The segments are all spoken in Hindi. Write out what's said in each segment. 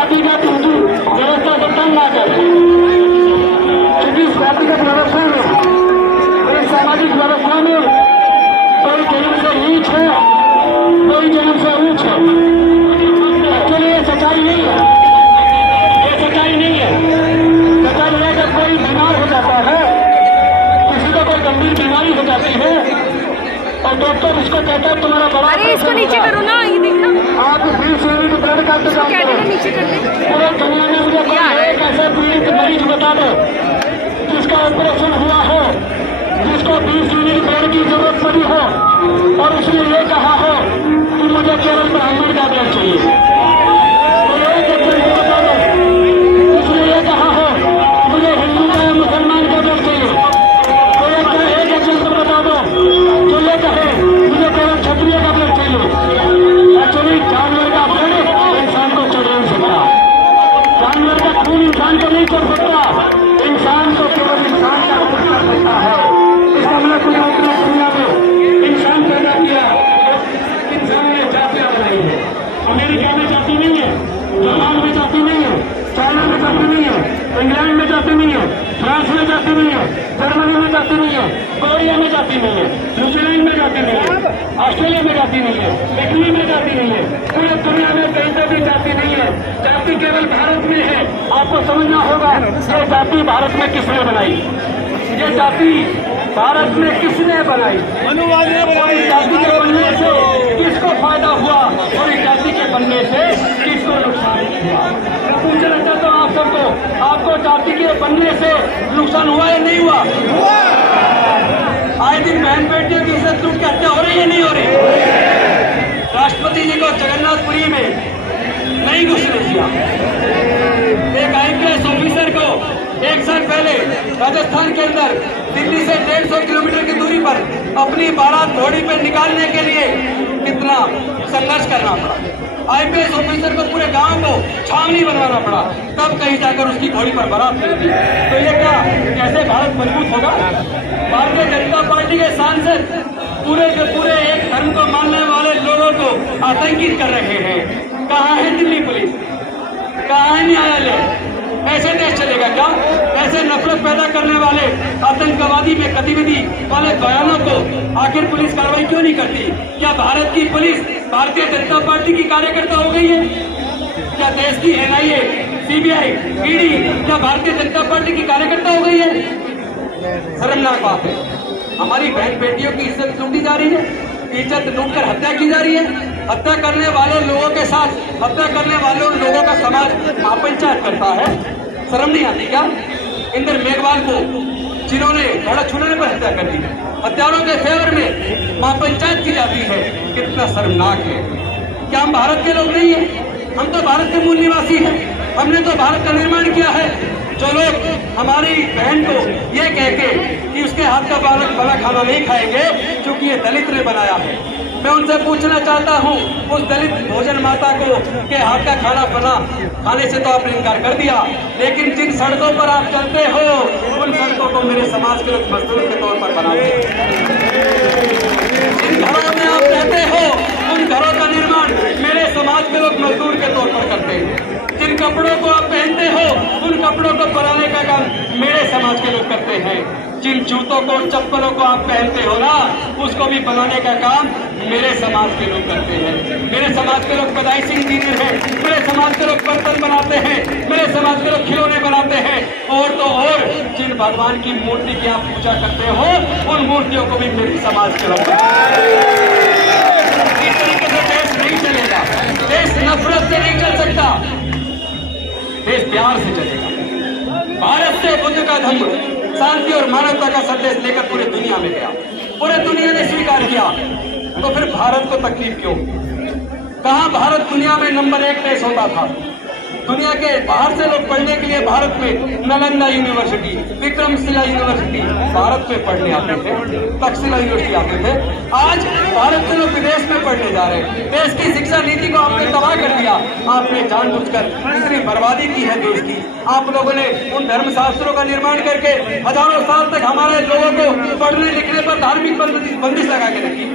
जातिगत हिंदू व्यवस्था से तंग ना करे, क्योंकि इस जातिगत व्यवस्था में, इस सामाजिक व्यवस्था में कोई जन्म से नीच है, कोई जन्म से ऊंच है। एक्चुअली ये सच्चाई नहीं है, ये सच्चाई नहीं है। सच्चाई है जब कोई बीमार हो जाता है, किसी को कोई गंभीर बीमारी हो जाती है और डॉक्टर उसको कहता है तुम्हारा बड़ा, अरे इसको नीचे करो ना, ये देखना आप 20 यूनिट ब्लड का इंतजाम करो। नीचे कर दे। पूरे दुनिया में मुझे कोई एक ऐसा पीड़ित मरीज बता दो जिसका ऑपरेशन हुआ हो, जिसको 20 यूनिट ब्लड की जरूरत पड़ी हो और उसने ये कहा हो कि मुझे केवल ब्राह्मण का ब्लड चाहिए। तो एक व्यक्ति बता दो उसने ये कहा हो मुझे हिंदू का या मुसलमान का ब्लड चाहिए। तो एक एग्जाम्पल बता दो जो ये कहे मुझे केवल क्षत्रिय का ब्लड चाहिए। एक्चुअली जानवर का ब्लड इंसान को चढ़ नहीं सकता, जानवर का खून इंसान को नहीं चढ़ सकता, इंसान को केवल इंसान का खून चढ़ सकता है। इसका मतलब कुछ अपने दुनिया में इंसान पैदा किया, इंसान ने जातियां बनाई है। अमेरिका में जाति नहीं है, जापान में जाति नहीं है, चाइना में जाति नहीं है, इंग्लैंड में जाति नहीं है, फ्रांस में जाति नहीं है, जर्मनी में जाति नहीं है, कोरिया में जाति नहीं है, न्यूजीलैंड में जाति नहीं है, ऑस्ट्रेलिया में जाति नहीं है, इटली में जाति नहीं है, पूरे दुनिया में कहीं पर भी जाति नहीं है। जाति केवल भारत में है। आपको समझना होगा ये जाति भारत में किसने बनाई, ये जाति भारत में किसने बनाई, और इस जाति के बनने से किसको फायदा हुआ और इस जाति के बनने से किसको नुकसान हुआ। मैं पूछना चाहता हूँ आप सबको, आपको जाति के बनने से नुकसान हुआ या नहीं हुआ? आए दिन बहन बेटियों की इज्जत लूट की हत्या हो रही है, नहीं हो रही? राष्ट्रपति जी को जगन्नाथपुरी में नहीं घुसने दिया, एक IPS ऑफिसर को 1 साल पहले राजस्थान के अंदर दिल्ली से 150 किलोमीटर की दूरी पर अपनी बारात घोड़ी पर निकालने के लिए कितना संघर्ष करना पड़ा। IPS ऑफिसर को पूरे गांव को छावनी बनवाना पड़ा, तब कहीं जाकर उसकी घोड़ी पर बारात मिलती। तो ये क्या, कैसे भारत मजबूत होगा? भारतीय जनता पार्टी के सांसद पूरे के पूरे एक धर्म को मानने वाले लोगों को आतंकित कर रहे हैं। कहाँ है दिल्ली पुलिस, कहाँ है न्यायालय? ऐसे देश चलेगा क्या? ऐसे नफरत पैदा करने वाले आतंकवादी में गतिविधि वाले बयानों को आखिर पुलिस कार्रवाई क्यों नहीं करती? क्या भारत की पुलिस भारतीय जनता पार्टी की कार्यकर्ता हो गई है? क्या देश की NIA, CBI, ED क्या भारतीय जनता पार्टी की कार्यकर्ता हो गई है? शर्मनाक बात है। हमारी बहन बेटियों की इज्जत लूटी जा रही है, इज्जत लूटकर हत्या की जा रही है। हत्या करने वाले लोगों के साथ हत्या करने वाले उन लोगों का समाज महापंचायत करता है। शर्म नहीं आती क्या? इंद्र मेघवाल को जिन्होंने घड़ा छूने पर हत्या कर दी, हत्यारों के फेवर में महापंचायत की जाती है, कितना शर्मनाक है। क्या हम भारत के लोग नहीं है? हम तो भारत के मूल निवासी हैं, हमने तो भारत का निर्माण किया है। जो लोग हमारी बहन को ये कह के कि उसके हाथ का बना खाना नहीं खाएंगे क्योंकि ये दलित ने बनाया है, मैं उनसे पूछना चाहता हूँ, उस दलित भोजन माता को के हाथ का खाना बना खाने से तो आपने इनकार कर दिया, लेकिन जिन सड़कों पर आप चलते हो उन सड़कों को मेरे समाज के लोग मजदूर के तौर पर बनाते हैं। जिन घरों में आप रहते हो उन घरों का निर्माण मेरे समाज के लोग मजदूर के तौर पर करते हैं। जिन कपड़ों को आप पहनते हो उन कपड़ों को बनाने का काम मेरे समाज के लोग करते हैं। जिन जूतों को चप्पलों को आप पहनते हो ना, उसको भी बनाने का काम मेरे समाज के लोग करते हैं। मेरे समाज के लोग पैदाइशी इंजीनियर हैं, मेरे समाज के लोग बर्तन बनाते हैं, मेरे समाज के लोग खिलौने बनाते हैं। और तो और जिन भगवान की मूर्ति की आप पूजा करते हो उन मूर्तियों को भी मेरे समाज के लोग। इस तरीके से देश नहीं चलेगा, देश नफरत से नहीं चल सकता, देश प्यार से चलेगा। भारत से बुद्ध का धम्म शांति और मानवता का संदेश लेकर पूरे दुनिया में गया, पूरे दुनिया ने स्वीकार किया, तो फिर भारत को तकलीफ क्यों? कहाँ भारत दुनिया में नंबर 1 देश होता था? दुनिया के बाहर से लोग पढ़ने के लिए भारत में नालंदा यूनिवर्सिटी, विक्रमशिला यूनिवर्सिटी भारत में पढ़ने आते थे, तक्षशिला यूनिवर्सिटी आते थे। आज भारत से लोग विदेश में पढ़ने जा रहे हैं। देश की शिक्षा नीति को आपने तबाह कर दिया, आपने जानबूझकर इतनी बर्बादी की है देश की। आप लोगों ने उन धर्मशास्त्रों का निर्माण करके हजारों साल तक हमारे लोगों को पढ़ने लिखने पर धार्मिक बंदिश लगा के रखी।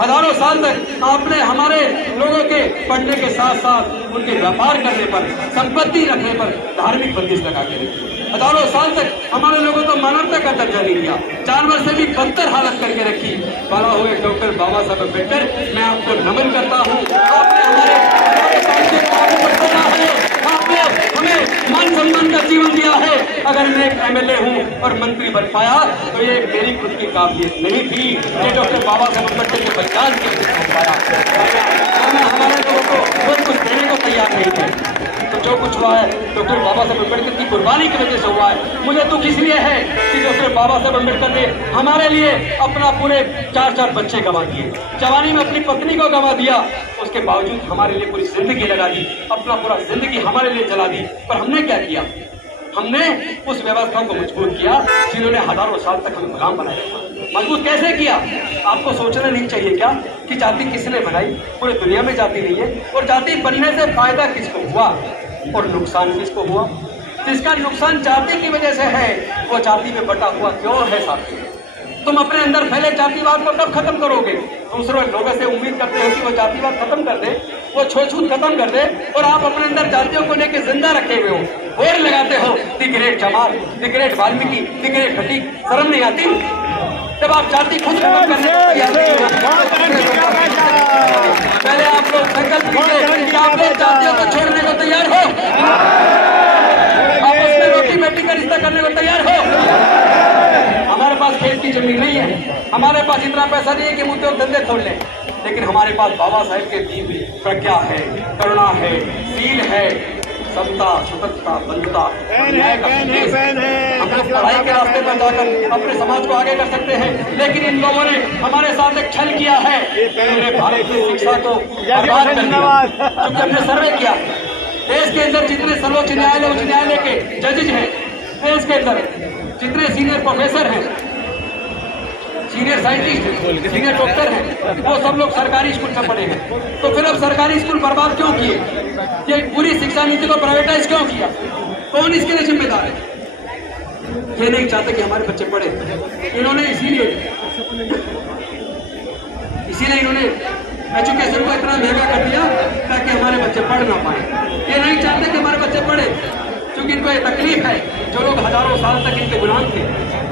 हजारों साल तक आपने हमारे लोगों के पढ़ने के साथ साथ उनके व्यापार करने पर संपत्ति रखने पर धार्मिक बंदिश लगा के रखी। हजारों साल तक हमारे लोगों को मानवता का दर्जा नहीं दिया, जानवर से भी बदतर हालत करके रखी। वाला हुए डॉक्टर बाबा साहब अम्बेडकर, मैं आपको नमन करता हूँ। आपने हमारे आपने हमें मान सम्मान का जीवन दिया है। अगर मैं एक MLA हूँ और मंत्री बन पाया तो ये मेरी खुद की काबिलियत नहीं थी, ये डॉक्टर बाबा साहब अम्बेडकर के बलिदान के वजह से हो पाया। हमारे लोगों को कोई कुछ देने को तैयार नहीं थे, तो जो कुछ हुआ है डॉक्टर बाबा साहब अम्बेडकर की कुर्बानी की वजह से हुआ है। मुझे दुख इसलिए है कि डॉक्टर बाबा साहब अम्बेडकर ने हमारे लिए अपना पूरे 4 बच्चे गंवा दिए, जवानी में अपनी पत्नी को गंवा दिया, उसके बावजूद हमारे लिए पूरी जिंदगी लगा दी, अपना पूरा जिंदगी हमारे लिए जला दी। पर हमने क्या किया? हमने उस व्यवस्था को मजबूत किया जिन्होंने हजारों साल तक हमें गुलाम बनाया था। मजबूत कैसे किया? आपको सोचना नहीं चाहिए क्या कि जाति किसने बनाई? पूरी दुनिया में जाति नहीं है, और जाति बनने से फायदा किसको हुआ और नुकसान किसको हुआ? जिसका नुकसान जाति की वजह से है वो जाति में बटा हुआ क्यों है साथी? तुम अपने अंदर फैले जातिवाद को कब खत्म करोगे? दूसरे लोगों से उम्मीद करते हो कि वो जातिवाद खत्म कर दे, वो छूत खत्म कर दे, और आप अपने अंदर जातियों को लेकर जिंदा रखे हुए हो और लगाते हो the great Jamal, the great Valmiki, the great Khatik. शर्म नहीं आती? जब आप जाति खुद खत्म करने को तैयार नहीं हो, पहले आप लोग संकल्प कीजिए कि आप लोग जातियों को छोड़ने को तैयार हो, आप उसमें रोटी बेटी का रिश्ता करने को तैयार हो। हमारे पास खेत की जमीन नहीं है, हमारे पास इतना पैसा नहीं है कि उद्योग धंधे खोल लें, लेकिन हमारे पास बाबा साहेब के दी हुई प्रज्ञा है, करुणा है, शील है, समता, स्वतंत्रता, बंधुता, न्याय का संदेश। हम लोग पढ़ाई के रास्ते पर जाकर अपने समाज को आगे कर सकते हैं, लेकिन इन लोगों ने हमारे साथ एक छल किया है। इन्होंने भारत की शिक्षा को बर्बाद कर दिया। क्योंकि हमने सर्वे किया, देश के अंदर जितने सर्वोच्च न्यायालय, उच्च न्यायालय के जजेज हैं, देश के अंदर जितने सीनियर प्रोफेसर हैं, सीनियर साइंटिस्ट, सीनियर डॉक्टर हैं, वो सब लोग सरकारी स्कूल से पढ़े हैं। तो फिर अब सरकारी स्कूल बर्बाद क्यों किए? ये पूरी शिक्षा नीति को प्राइवेटाइज क्यों किया? कौन इसके लिए जिम्मेदार है? ये नहीं चाहते कि हमारे बच्चे पढ़े, इन्होंने इसीलिए इन्होंने एजुकेशन को इतना महंगा कर दिया ताकि हमारे बच्चे पढ़ ना पाए। ये नहीं चाहते कि हमारे बच्चे पढ़े, क्योंकि इनको ये तकलीफ है। जो लोग हजारों साल तक इनके गुलाम थे,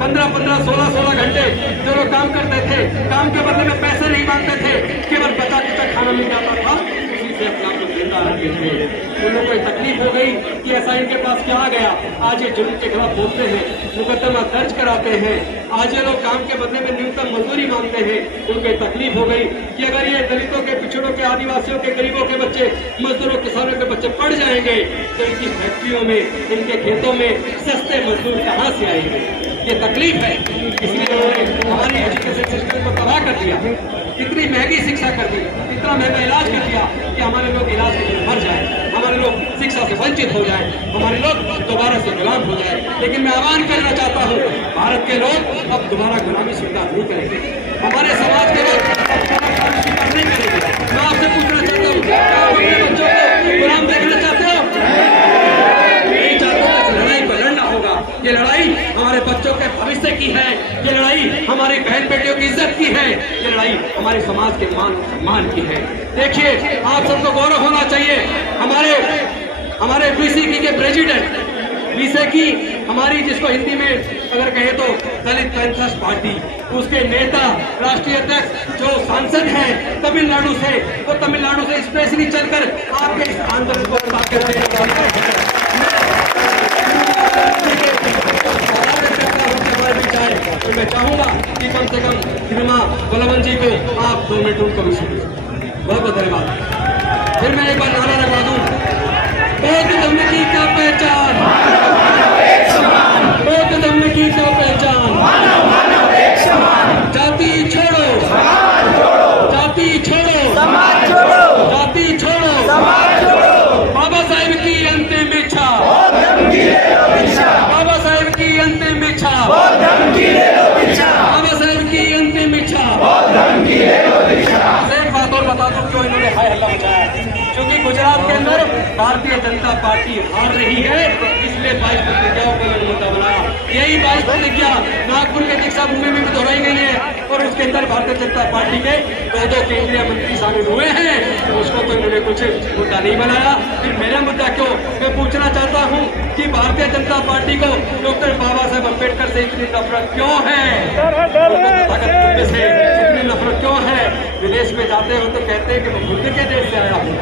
15-15, 16-16 घंटे जो लोग काम करते थे, काम के बदले में पैसे नहीं मांगते थे, केवल बचा कुचा खाना मिल जाता था, उसी से अपना कुछ जिंदा रहते थे। उन लोगों को ये तकलीफ हो गई कि ऐसा इनके पास क्या आ गया, आज ये जुल्म के खिलाफ बोलते हैं, मुकदमा दर्ज कराते हैं, आज ये लोग काम के बदले में न्यूनतम मजदूरी मांगते हैं। उनको तकलीफ हो गई कि अगर ये दलितों के, पिछड़ों के, आदिवासियों के, गरीबों के बच्चे, मजदूरों, किसानों के बच्चे पढ़ जाएंगे तो इनकी फैक्ट्रियों में, इनके खेतों में सस्ते मजदूर कहाँ से आएंगे? ये तकलीफ है। इसलिए उन्होंने हमारी एजुकेशन सिस्टम को तबाह कर दिया, इतनी महंगी शिक्षा कर दी, इतना महंगा इलाज कर दिया कि हमारे लोग इलाज के लिए मर जाए, हमारे लोग शिक्षा से वंचित हो जाए, हमारे लोग दोबारा से गुलाम हो जाए। लेकिन मैं आह्वान करना चाहता हूँ, भारत के लोग अब दोबारा गुलामी स्वीकार नहीं करेंगे, हमारे समाज के लोग स्वीकार नहीं करेंगे। मैं आपसे पूछना चाहता हूँ, क्या आप अपने बच्चों को गुलाम देखना चाहते हो? नहीं चाहते तो लड़ाई पर लड़ना होगा। ये लड़ाई हमारे बच्चों के भविष्य की है, ये लड़ाई हमारी बहन बेटियों की इज्जत की है, ये लड़ाई हमारे समाज के मान सम्मान की है। देखिए, आप सबको गौरव होना चाहिए। हमारे बीसीकी के प्रेसिडेंट, बीसीकी हमारी, जिसको हिंदी में अगर कहे तो दलित पैंथर्स पार्टी, उसके नेता, राष्ट्रीय अध्यक्ष जो सांसद हैं तमिलनाडु से, वो तमिलनाडु से स्पेशली चलकर आपके इस आंदोलन को ताकत देने तो मैं चाहूंगा कि कम से कम श्रीमा बलवंत जी को आप 2 मिनट उनको भी सुनिए। बहुत बहुत धन्यवाद। फिर मैं एक बार नारा लगवा दूं, बौद्ध धर्म की क्या पहचान, बौद्ध धर्म की क्या पहचान, जाति छोड़ो, जाति छोड़ो, जाति छोड़ो, बाबा साहेब की अंतिम इच्छा, बाबा साहेब की अंतिम इच्छा, बाबा साहेब की अंतिम इच्छा। एक बात और बता दूं क्यों इन्होंने हाय हल्ला मचाया, क्योंकि गुजरात के अंदर भारतीय जनता पार्टी हार रही है, इसलिए 22 प्रतिज्ञाओं को मुद्दा बनाया। यही 22 प्रतिज्ञा नागपुर के दीक्षा भूमि में भी दोहराई गई है। और उसके अंदर भारतीय जनता पार्टी के दो केंद्रीय मंत्री शामिल हुए हैं, तो उसको तो इन्होंने कुछ मुद्दा नहीं बनाया। फिर मेरा मुद्दा क्यों? मैं पूछना चाहता हूँ कि भारतीय जनता पार्टी को डॉक्टर बाबा साहब अम्बेडकर से इतनी नफरत क्यों है? से इतनी नफरत क्यों है? विदेश में जाते हो तो कहते हैं कि मैं बुद्ध के देश से आया हूँ,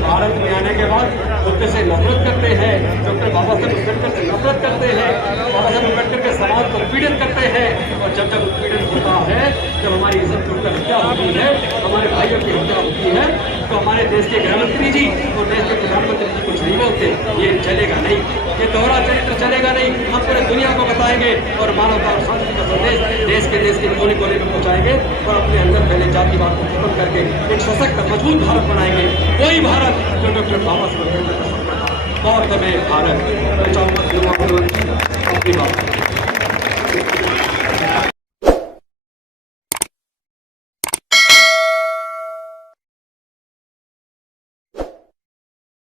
भारत में आने के बाद बुद्ध से नफरत करते हैं, डॉक्टर बाबा साहब अम्बेडकर से नफरत करते हैं, बाबा साहब अम्बेडकर के समाज को उत्पीड़न करते हैं। और जब जब उत्पीड़न होता है, जब हमारी इज्जत टूटकर हत्या होती है, हमारे भाइयों की हत्या होती है, तो हमारे देश के गृहमंत्री जी और देश के प्रधानमंत्री जी कुछ नहीं बोलते। ये चलेगा नहीं, ये दोहरा चरित्र चलेगा नहीं। हम पूरे दुनिया को बताएंगे और मानवता और शांति का संदेश देश के कोने कोने में पहुंचाएंगे और अपने अंदर पहले जातिवाद को खत्म करके एक सशक्त मजबूत भारत बनाएंगे। वही भारत जो डॉक्टर बाबा साहब अम्बेडकर का सपना था। बहुत हमें भारत बचाओ, अपनी बात